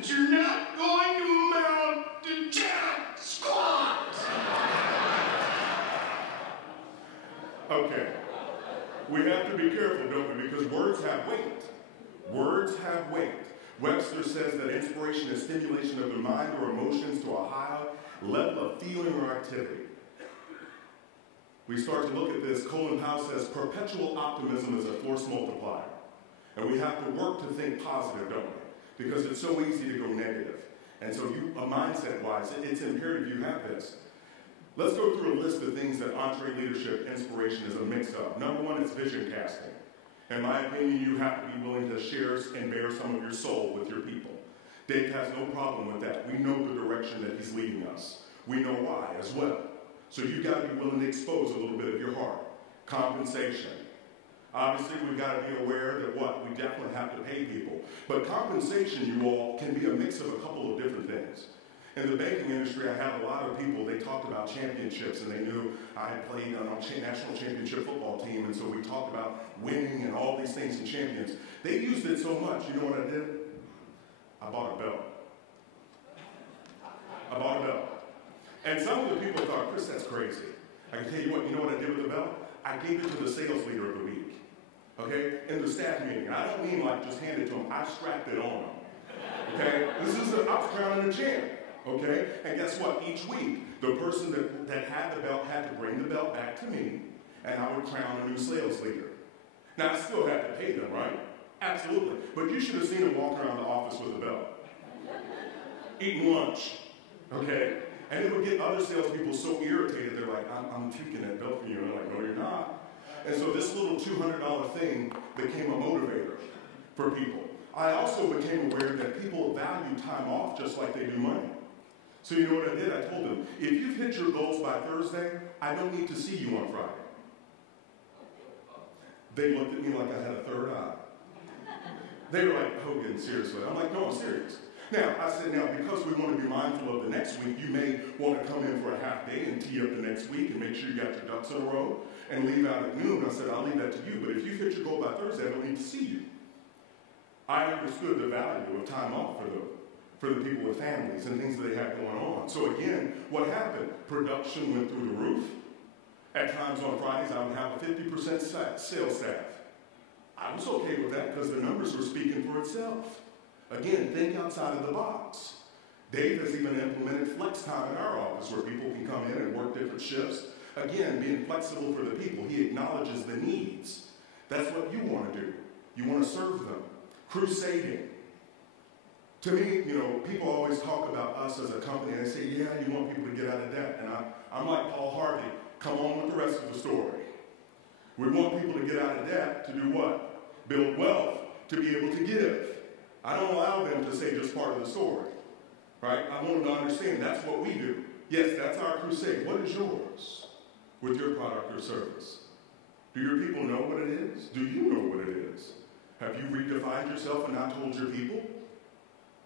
that you're not going to amount to jack squat. Okay. We have to be careful, don't we? Because words have weight. Words have weight. Webster says that inspiration is stimulation of the mind or emotions to a high level of feeling or activity. We start to look at this. Colin Powell says perpetual optimism is a force multiplier. And we have to work to think positive, don't we? Because it's so easy to go negative. And so mindset-wise, it's imperative you have this. Let's go through a list of things that EntreLeadership inspiration is a mix of. Number one is vision casting. In my opinion, you have to be willing to share and bear some of your soul with your people. Dave has no problem with that. We know the direction that he's leading us. We know why as well. So you've got to be willing to expose a little bit of your heart. Compensation. Obviously, we've got to be aware that we definitely have to pay people. But compensation, you all, can be a mix of a couple of different things. In the banking industry, I had a lot of people, they talked about championships, and they knew I had played on a national championship football team, and so we talked about winning and all these things and champions. They used it so much, you know what I did? I bought a belt. I bought a belt. And some of the people thought, Chris, that's crazy. I can tell you what, you know what I did with the belt? I gave it to the sales leader of the week, okay, in the staff meeting. And I don't mean like just hand it to him. I strapped it on him, okay? I was crowning a champ, okay? And guess what? Each week, the person that had the belt had to bring the belt back to me, and I would crown a new sales leader. Now, I still had to pay them, right? Absolutely. But you should have seen him walk around the office with a belt, eating lunch, okay? And it would get other salespeople so irritated, they're like, I'm taking that belt from you. And I'm like, no, you're not. And so this little $200 thing became a motivator for people. I also became aware that people value time off just like they do money. So you know what I did? I told them, if you've hit your goals by Thursday, I don't need to see you on Friday. They looked at me like I had a third eye. They were like, Hogan, seriously. I'm like, no, I'm serious. Now, I said, because we want to be mindful of the next week, you may want to come in for a half day and tee up the next week and make sure you got your ducks in a row and leave out at noon. I said, I'll leave that to you, but if you hit your goal by Thursday, I don't need to see you. I understood the value of time off for the people with families and things that they have going on. So again, what happened? Production went through the roof. At times on Fridays, I would have a 50% sales staff. I was okay with that because the numbers were speaking for itself. Again, think outside of the box. Dave has even implemented flex time in our office where people can come in and work different shifts. Again, being flexible for the people. He acknowledges the needs. That's what you want to do. You want to serve them. Crusading. To me, people always talk about us as a company and they say, yeah, you want people to get out of debt. And I'm like Paul Harvey. Come on with the rest of the story. We want people to get out of debt to do what? Build wealth to be able to give. I don't allow them to say just part of the story, right? I want them to understand that's what we do. Yes, that's our crusade. What is yours with your product or service? Do your people know what it is? Do you know what it is? Have you redefined yourself and not told your people?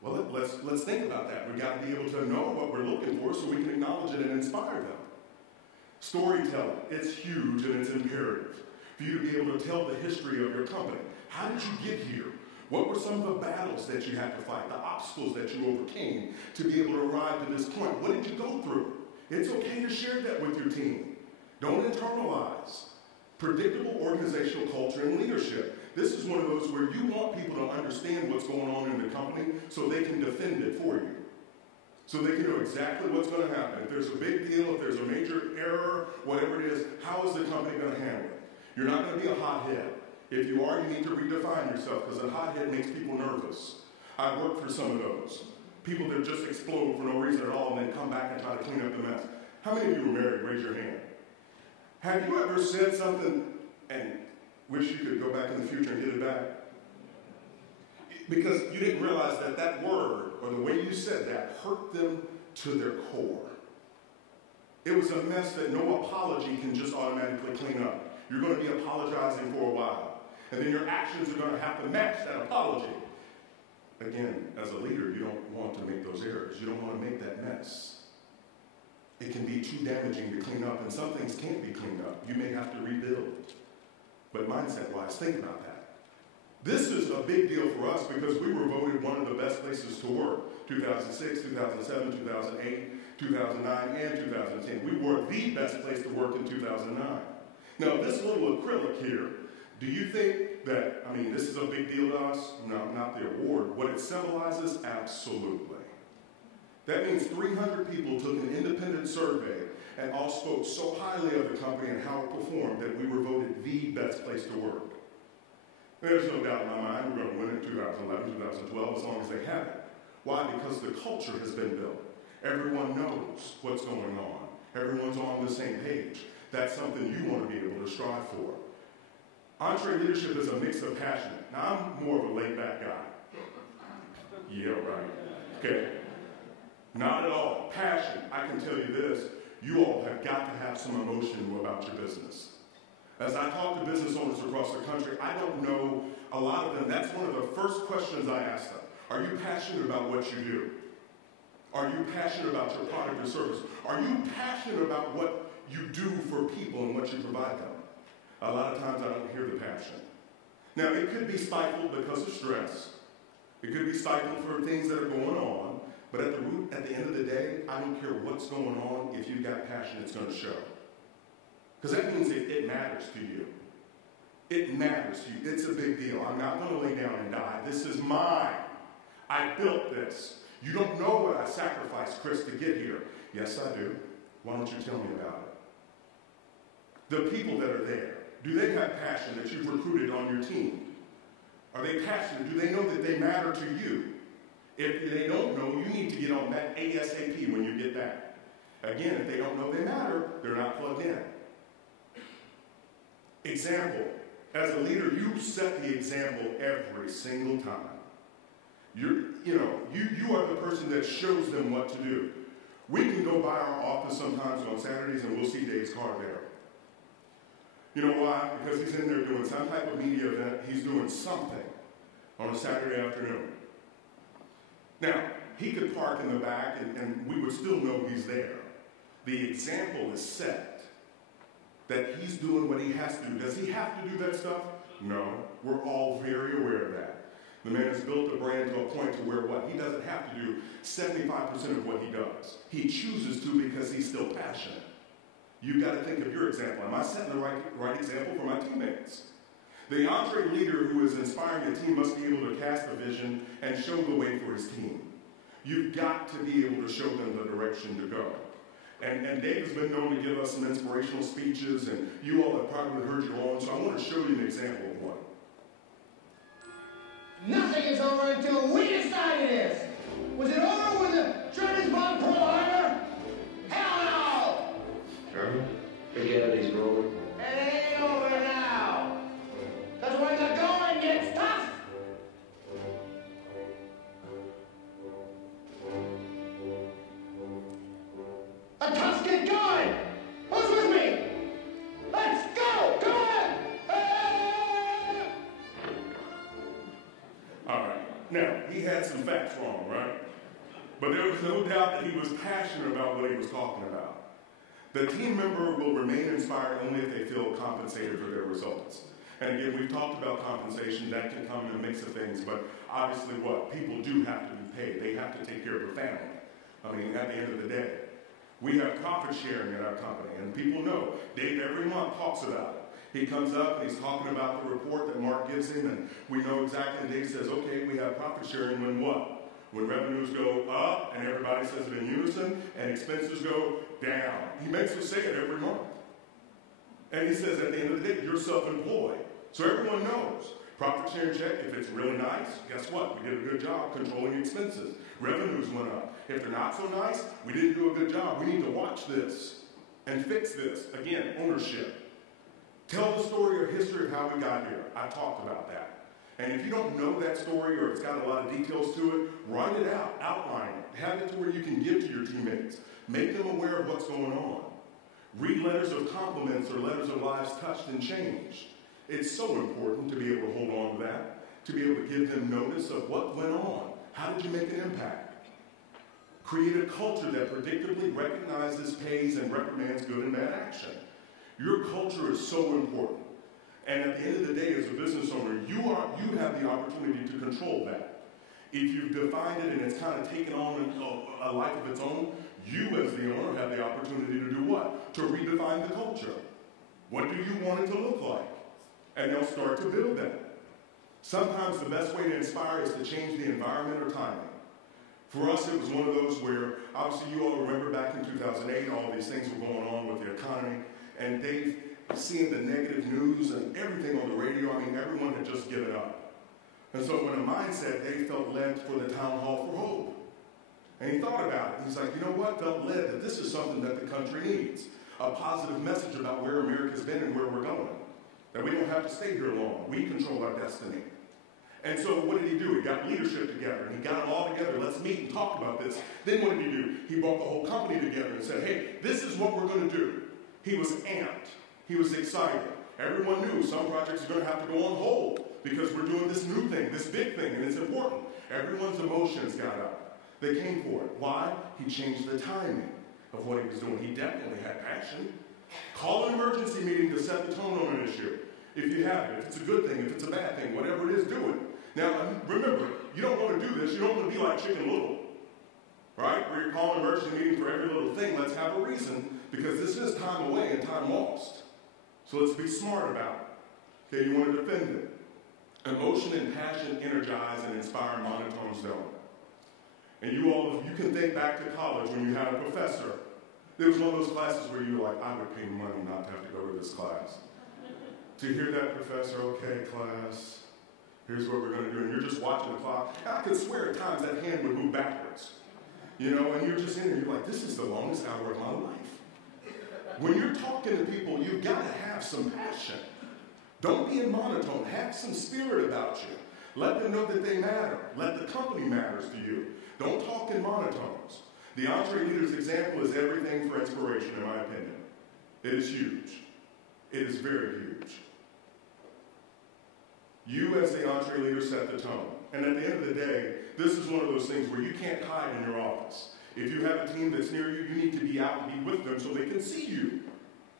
Well, let's think about that. We've got to be able to know what we're looking for so we can acknowledge it and inspire them. Storytelling, it's huge and it's imperative for you to be able to tell the history of your company. How did you get here? What were some of the battles that you had to fight, the obstacles that you overcame to be able to arrive to this point? What did you go through? It's okay to share that with your team. Don't internalize. Predictable organizational culture and leadership. This is one of those where you want people to understand what's going on in the company so they can defend it for you. So they can know exactly what's going to happen. If there's a big deal, if there's a major error, whatever it is, how is the company going to handle it? You're not going to be a hothead. If you are, you need to redefine yourself because a hothead makes people nervous. I've worked for some of those. People that just explode for no reason at all and then come back and try to clean up the mess. How many of you were married? Raise your hand. Have you ever said something and wish you could go back in the future and get it back? Because you didn't realize that that word or the way you said that hurt them to their core. It was a mess that no apology can just automatically clean up. You're going to be apologizing for a while. And then your actions are going to have to match that apology. Again, as a leader, you don't want to make those errors. You don't want to make that mess. It can be too damaging to clean up, and some things can't be cleaned up. You may have to rebuild. But mindset-wise, think about that. This is a big deal for us because we were voted one of the best places to work. 2006, 2007, 2008, 2009, and 2010. We were the best place to work in 2009. Now, this little acrylic here, do you think that, this is a big deal to us? No, not the award. What it symbolizes? Absolutely. That means 300 people took an independent survey and all spoke so highly of the company and how it performed that we were voted the best place to work. There's no doubt in my mind we're going to win in 2011, 2012, as long as they have it. Why? Because the culture has been built. Everyone knows what's going on. Everyone's on the same page. That's something you want to be able to strive for. EntreLeadership is a mix of passion. Now, I'm more of a laid-back guy. Yeah, right. Okay. Not at all. Passion. I can tell you this. You all have got to have some emotion about your business. As I talk to business owners across the country, I don't know a lot of them. That's one of the first questions I ask them. Are you passionate about what you do? Are you passionate about your product or service? Are you passionate about what you do for people and what you provide them? A lot of times I don't hear the passion. Now, it could be stifled because of stress. It could be stifled for things that are going on. But at the root, at the end of the day, I don't care what's going on. If you've got passion, it's going to show. Because that means it matters to you. It matters to you. It's a big deal. I'm not going to lay down and die. This is mine. I built this. You don't know what I sacrificed, Chris, to get here. Yes, I do. Why don't you tell me about it? The people that are there, do they have passion that you've recruited on your team? Are they passionate? Do they know that they matter to you? If they don't know, you need to get on that ASAP when you get back. Again, if they don't know they matter, they're not plugged in. Example. As a leader, you set the example every single time. You are the person that shows them what to do. We can go by our office sometimes on Saturdays and we'll see Dave's car there. You know why? Because he's in there doing some type of media event. He's doing something on a Saturday afternoon. Now, he could park in the back and we would still know he's there. The example is set that he's doing what he has to do. Does he have to do that stuff? No. We're all very aware of that. The man has built a brand to a point to where what? He doesn't have to do 75% of what he does. He chooses to because he's still passionate. You've got to think of your example. Am I setting the right example for my teammates? The Entre leader who is inspiring a team must be able to cast a vision and show the way for his team. You've got to be able to show them the direction to go. And Dave has been known to give us some inspirational speeches, and you all have probably heard your own, so I want to show you an example of one. Nothing is over until we decide it is. Was it over when the Germans bombed Pearl Harbor? Hell no! Sherman, forget it, he's rolling. It ain't over now. Because when the going gets tough, the toughs get going. Who's with me? Let's go! Go ahead! All right. Now, he had some facts wrong, right? But there was no doubt that he was passionate about what he was talking about. The team member will remain inspired only if they feel compensated for their results. And again, we've talked about compensation. That can come in a mix of things, but obviously what? People do have to be paid. They have to take care of their family. At the end of the day. We have profit sharing in our company, and people know. Dave every month talks about it. He comes up and he's talking about the report that Mark gives him, and we know exactly, and Dave says, okay, we have profit sharing when what? When revenues go up, and everybody says it in unison, and expenses go down. He makes us say it every month. And he says at the end of the day, you're self-employed. So everyone knows. Profit sharing check, if it's really nice, guess what? We did a good job controlling expenses. Revenues went up. If they're not so nice, we didn't do a good job. We need to watch this and fix this. Again, ownership. Tell the story or history of how we got here. I talked about that. And if you don't know that story or it's got a lot of details to it, write it out, outline it. Have it to where you can give to your teammates. Make them aware of what's going on. Read letters of compliments or letters of lives touched and changed. It's so important to be able to hold on to that, to be able to give them notice of what went on. How did you make an impact? Create a culture that predictably recognizes, pays, and reprimands good and bad action. Your culture is so important. And at the end of the day, as a business owner, you have the opportunity to control that. If you've defined it and it's kind of taken on a life of its own, you as the owner have the opportunity to do what? To redefine the culture. What do you want it to look like? And they'll start to build that. Sometimes the best way to inspire is to change the environment or timing. For us, it was one of those where, obviously you all remember back in 2008, all these things were going on with the economy, and Dave, seeing the negative news and everything on the radio, I mean, everyone had just given up. And so when a mindset, Dave felt led for the town hall for hope. And he thought about it. He's like, you know what? Felt led that this is something that the country needs. A positive message about where America's been and where we're going. That we don't have to stay here long. We control our destiny. And so what did he do? He got leadership together, and he got them all together. Let's meet and talk about this. Then what did he do? He brought the whole company together and said, hey, this is what we're going to do. He was amped. He was excited. Everyone knew some projects are going to have to go on hold because we're doing this new thing, this big thing, and it's important. Everyone's emotions got up. They came for it. Why? He changed the timing of what he was doing. He definitely had passion. Call an emergency meeting to set the tone on an issue. If you have it, if it's a good thing, if it's a bad thing, whatever it is, do it. Now, remember, you don't want to do this. You don't want to be like Chicken Little, right? Where you're calling an emergency meeting for every little thing. Let's have a reason, because this is time away and time lost. So let's be smart about it. Okay, you want to defend it. Emotion and passion energize and inspire, monotones don't. And you all, if you can think back to college when you had a professor, there was one of those classes where you were like, I would pay money not to have to go to this class. To hear that professor, okay, class, here's what we're going to do. And you're just watching the clock. And I could swear at times that hand would move backwards. You know, and you're just in there, you're like, this is the longest hour of my life. When you're talking to people, you've got to have some passion. Don't be in monotone. Have some spirit about you. Let them know that they matter. Let the company matters to you. Don't talk in monotones. The EntreLeader's example is everything for inspiration, in my opinion. It is huge. It is very huge. You as the EntreLeader set the tone. And at the end of the day, this is one of those things where you can't hide in your office. If you have a team that's near you, you need to be out and be with them so they can see you.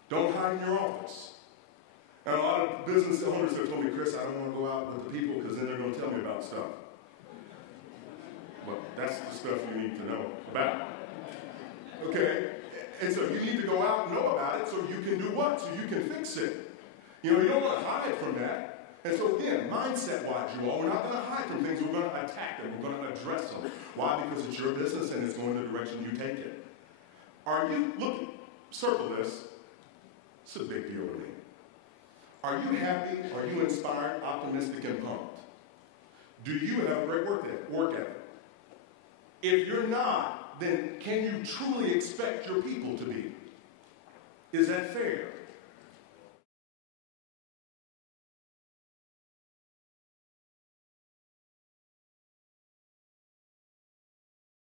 Don't hide in your office. And a lot of business owners have told me, Chris, I don't want to go out with the people because then they're going to tell me about stuff. Well, that's the stuff you need to know about. Okay? And so you need to go out and know about it so you can do what? So you can fix it. You know, you don't want to hide from that. And so again, mindset-wise, you all, we're not going to hide from things. We're going to attack them. We're going to address them. Why? Because it's your business and it's going the direction you take it. Are you, look, circle this. It's a big deal to me. Are you happy? Are you inspired, optimistic, and pumped? Do you have a great work ethic? If you're not, then can you truly expect your people to be? Is that fair?